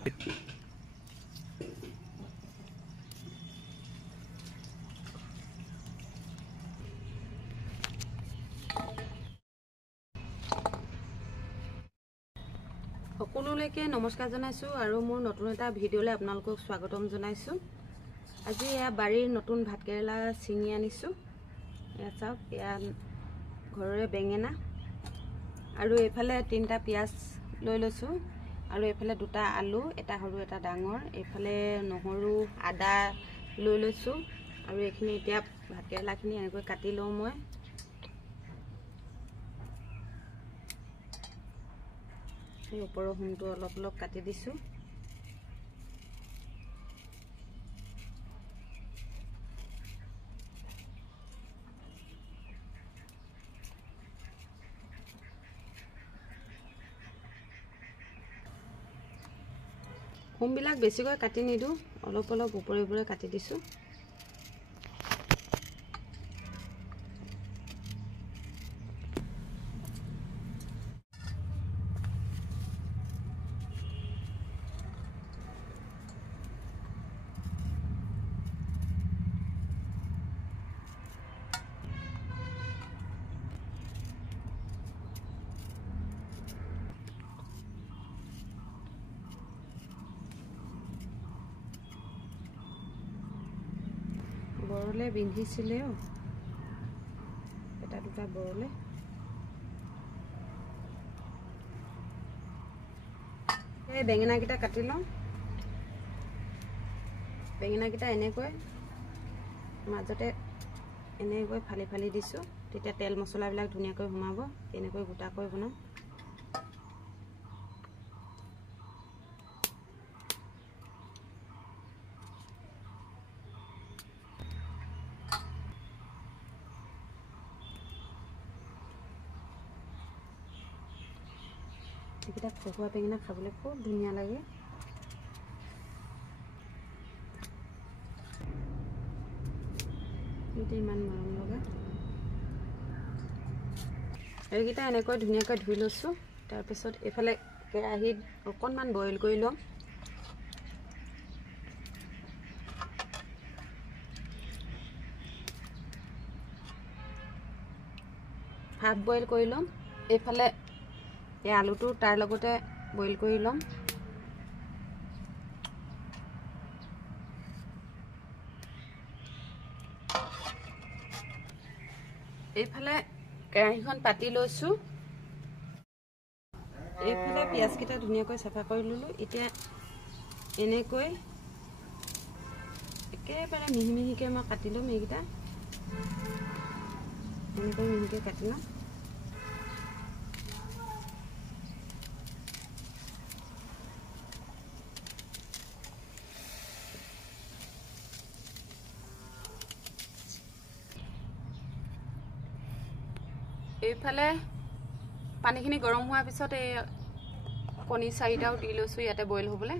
সকলোলৈকে নমস্কাৰ জনাইছো আৰু মোৰ নতুন এটা ভিডিঅ'লৈ আপোনালোকক স্বাগতম জনাইছো। আজি এয়া বাৰীৰ নতুন ভাতকেৰেলা ছিঙি আনিছো। এয়া চাওক, এয়া ঘৰৰে বেঙেনা আৰু এইফালে 3টা পিয়াজ লৈ লৈছো আৰু এইফালে 2টা আলু, এটা সৰু এটা ডাঙৰ, এইফালে নহৰু আদা লৈ লৈছো আৰু এইখিনি এতিয়া ভাতকেৰেলাখিনি এনেকৈ কাটি লওঁ মই। এই ওপৰৰ হোমটো অলপ অলপ কাটি দিছো। হোমবিলাক বেছিকৈ কাটি নিদো, অলপ অলপ ওপৰে ওপৰে কাটি দিছো। বৰলে বিন্ধিছিলেও এটা 2টা বৰলে। এই বেঙেনাকেইটা কাটি লওঁ। বেঙেনাকেইটা এনেকৈ মাজতে এনেকৈ ফালি ফালি দিছো, তেতিয়া তেল মছলাবিলাক ধুনীয়াকৈ সোমাব। এনেকৈ গোটাকৈ বনাম। এইকেইটা খোৱা বেঙেনা খাবলৈ খুব ধুনীয়া লাগে। ইমান মৰম লগা। এইকেইটা এনেকৈ ধুনীয়াকৈ ধুই লৈছো। তাৰপিছত এইফালে কেৰাহীত অকণমান বইল কৰি লওঁ। হাফ বইল কৰি লম। এইফালে এই আলুটো তাৰ লগতে বইল কৰি লম। এইফালে কেৰাহীখন পাতি লৈছো। এইফালে পিয়াজকেইটা ধুনীয়াকৈ চাফা কৰি ললো। এতিয়া এনেকৈ একেবাৰে মিহি মিহিকৈ মই কাটি লম। এইকেইটা এনেকৈ মিহিকৈ কাটি লম। এইফালে পানীখিনি গৰম হোৱাৰ পিছত এই কণী 4টাও দি লৈছো ইয়াতে বইল হ'বলৈ।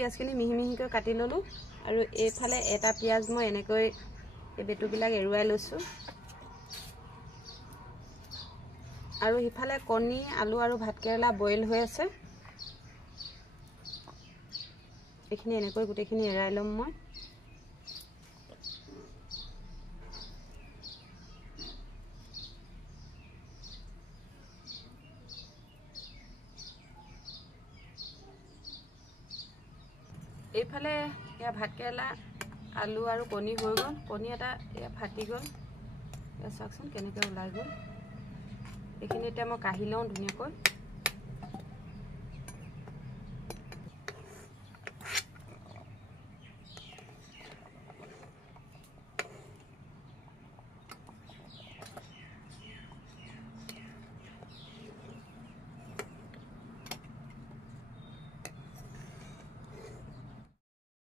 পিয়াজখিনি মিহি মিহিকৈ কাটি ললো আৰু এইফালে এটা পিয়াজ মই এনেকৈ এই বেটুবিলাক এৰুৱাই লৈছো আৰু ইফালে কণী, আলু আৰু ভাতকেৰেলা বইল হৈ আছে। এইখিনি এনেকৈ গোটেইখিনি এৰাই ল'ম মই। এইফালে এয়া ভাতকেৰেলা, আলু আৰু কণী হৈ গ'ল। কণী এটা এয়া ফাটি গ'ল। এয়া চাওকচোন কেনেকৈ ওলাই গ'ল। এইখিনি এতিয়া মই কাঢ়ি লওঁ ধুনীয়াকৈ।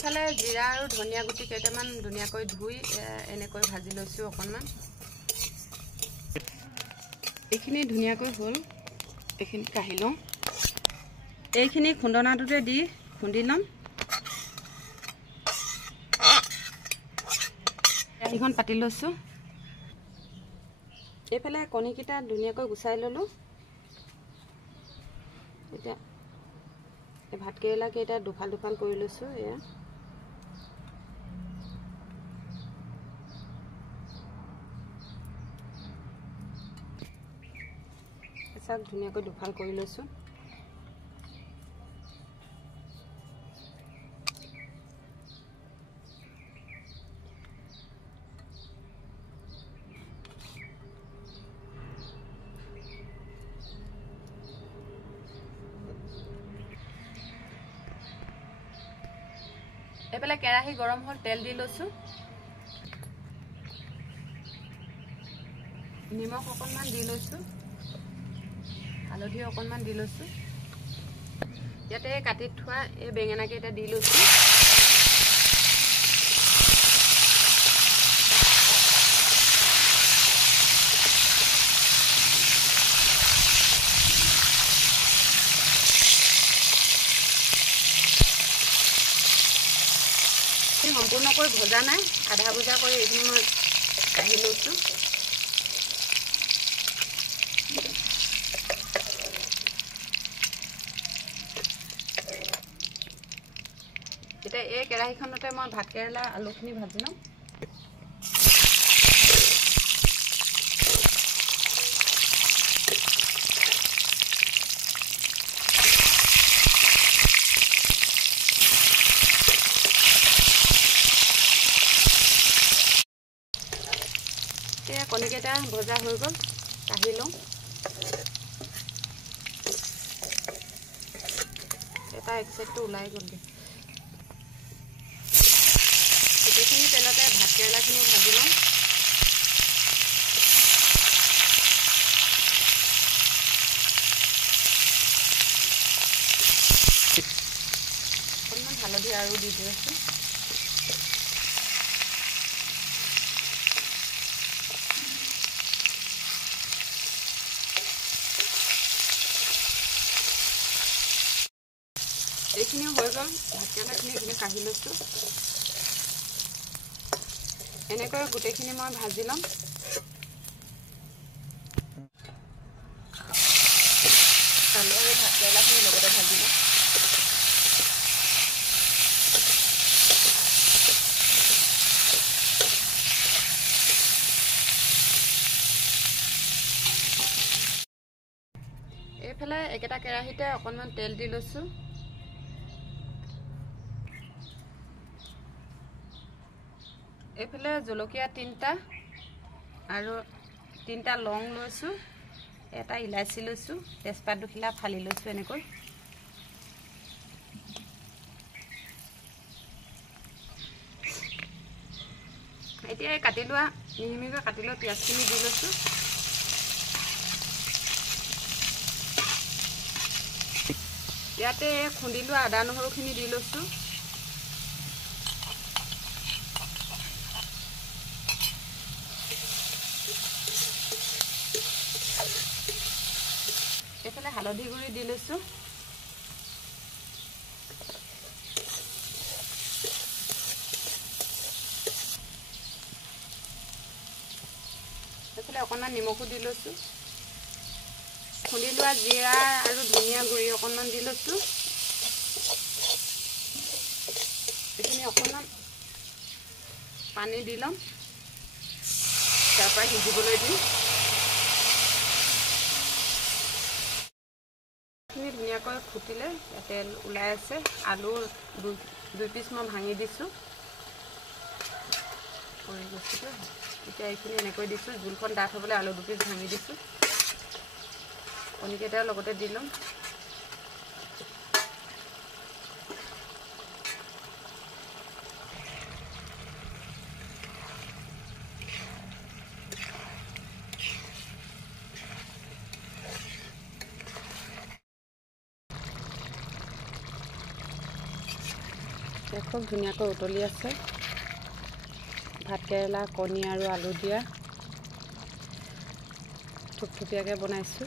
এইফালে জিৰা আৰু ধনিয়া গুটি কেইটামান ধুনীয়াকৈ ধুই এনেকৈ ভাজি লৈছো অকণমান। এইখিনি ধুনীয়াকৈ হ'ল। এইখিনি কাঢ়ি লওঁ। এইখিনি খুন্দনাটোতে দি খুন্দি ল'ম। কেৰাহীখন পাতি লৈছো। এইফালে কণীকেইটা ধুনীয়াকৈ গুচাই ল'লো। এতিয়া এই ভাতকেৰেলাকেইটা দুফাল দুফাল কৰি লৈছোঁ। এয়া চাওক ধুনীয়াকৈ দুফাল কৰি লৈছোঁ। এইফালে কেৰাহী গৰম হ'ল, তেল দি লৈছোঁ। নিমখ অকণমান দি লৈছোঁ, হালধি অকণমান দি লৈছোঁ। ইয়াতে কাটি থোৱা এই বেঙেনাকেইটা দি লৈছোঁ। সম্পূৰ্ণকৈ ভজা নাই, আধা ভজা কৰি এইখিনি মই কাঢ়ি লৈছোঁ। এতিয়া এই কেৰাহীখনতে মই ভাতকেৰেলা আলুখিনি ভাজি লওঁ। এয়া কণীকেইটা ভজা হৈ গ'ল, কাঢ়ি লওঁ। এটা এক চাইডটো ওলাই গ'লগৈ। গোটেইখিনি তেলতে ভাতকেৰেলাখিনি ভাজি লওঁ। অকণমান হালধি আৰু দি দিছোঁ। এইখিনিও হৈ গ'ল, ভাতকেৰেলাখিনি এইখিনি কাঢ়ি লৈছোঁ। এনেকৈ গোটেইখিনি মই ভাজি ল'ম। আলু আৰু ভাতকেৰেলাখিনি লগতে ভাজি ল'ম। এইফালে একেটা কেৰাহীতে অকণমান তেল দি লৈছোঁ। এইফালে জলকীয়া 3টা আৰু 3টা লং লৈছোঁ, এটা ইলাচি লৈছোঁ, তেজপাত দুখিলা ফালি লৈছোঁ এনেকৈ। এতিয়া কাটি লোৱা মিহি মিহিকৈ কাটি লোৱা পিঁয়াজখিনি দি লৈছোঁ। ইয়াতে খুন্দি লোৱা আদা নহৰুখিনি দি লৈছোঁ। এইফালে হালধি গুড়ি দি লৈছোঁ। এইফালে অকণমান নিমখো দি লৈছোঁ। খুন্দি লোৱা জিৰা আৰু ধনিয়া গুড়ি অকণমান দি লৈছোঁ। এইখিনি অকণমান পানী দি ল'ম, তাৰপৰা সিজিবলৈ দিম। ধুনীয়াকৈ ফুটিলে তেল ওলাই আছে। আলু দুই পিচ মই ভাঙি দিছোঁ। এতিয়া এইখিনি এনেকৈ দিছোঁ, জোলখন ডাঠ হ'বলৈ আলু 2 পিচ ভাঙি দিছোঁ। কণীকেইটাৰ লগতে দি ল'ম। খুব ধুনীয়াকৈ উতলি আছে। ভাতকেৰেলা, কণী আৰু আলু দিয়া থুপথুপীয়াকৈ বনাইছোঁ,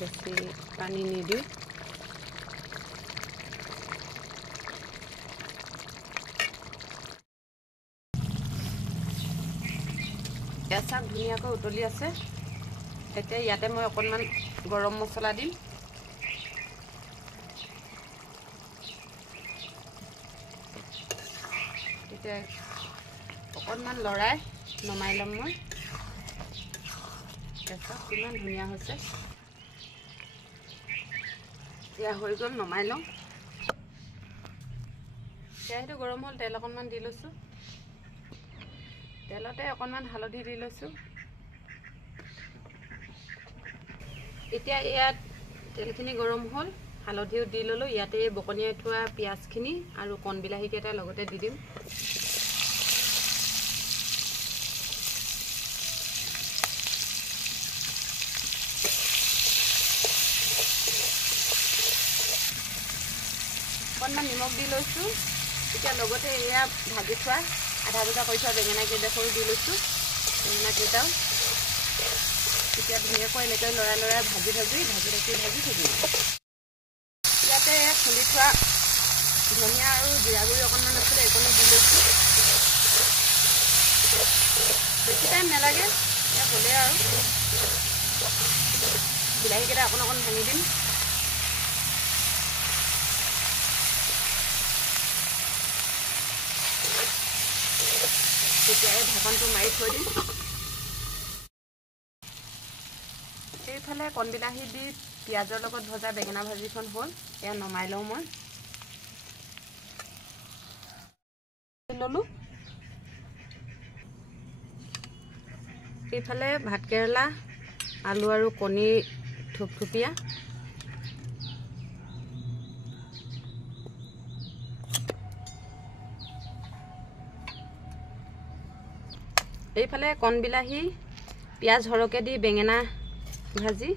বেছি পানী নিদিওঁ। চাক ধুনীয়াকৈ উতলি আছে। এতিয়া ইয়াতে মই অকণমান গৰম মছলা দিম। এতিয়া অকণমান লৰাই নমাই ল'ম মই। তাৰপিছত কিমান ধুনীয়া হৈছে। এতিয়া হৈ গ'ল, নমাই লওঁ। কেৰাহীটো গৰম হ'ল, তেল অকণমান দি লৈছোঁ। তেলতে অকণমান হালধি দি লৈছোঁ। এতিয়া ইয়াত তেলখিনি গৰম হ'ল, হালধিও দি ল'লোঁ। ইয়াতে বকনিয়াই থোৱা পিঁয়াজখিনি আৰু কণ বিলাহীকেইটা লগতে দি দিম। অকণমান নিমখ দি লৈছোঁ। এতিয়া লগতে এয়া ভাজি থোৱা আধা ভজা কৰি থোৱা বেঙেনা কেইডোখৰো দি লৈছোঁ। বেঙেনা কেইটাও এতিয়া ধুনীয়াকৈ এনেকৈ লৰাই ভাজি থাকিম। ইয়াতে খুন্দি থোৱা ধনিয়া আৰু জিৰা গুড়ি অকণমান আছিলে, এইকণো দি লৈছোঁ। বেছি টাইম নালাগে, এতিয়া হ'লে আৰু বিলাহীকেইটা অকণ ভাঙি দিম। তেতিয়া ঢাকনটো মাৰি থৈ দিম। এইফালে কণ বিলাহী দি পিঁয়াজৰ লগত ভজা বেঙেনা ভাজিখন হ'ল, এয়া নমাই লওঁ মই। ল'লোঁ। এইফালে ভাতকেৰেলা, আলু আৰু কণী থুপথুপীয়া। এইফালে কণ বিলাহী, পিঁয়াজ সৰহকৈ দি বেঙেনা ভাজি।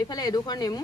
এইফালে এডোখৰ নেমু।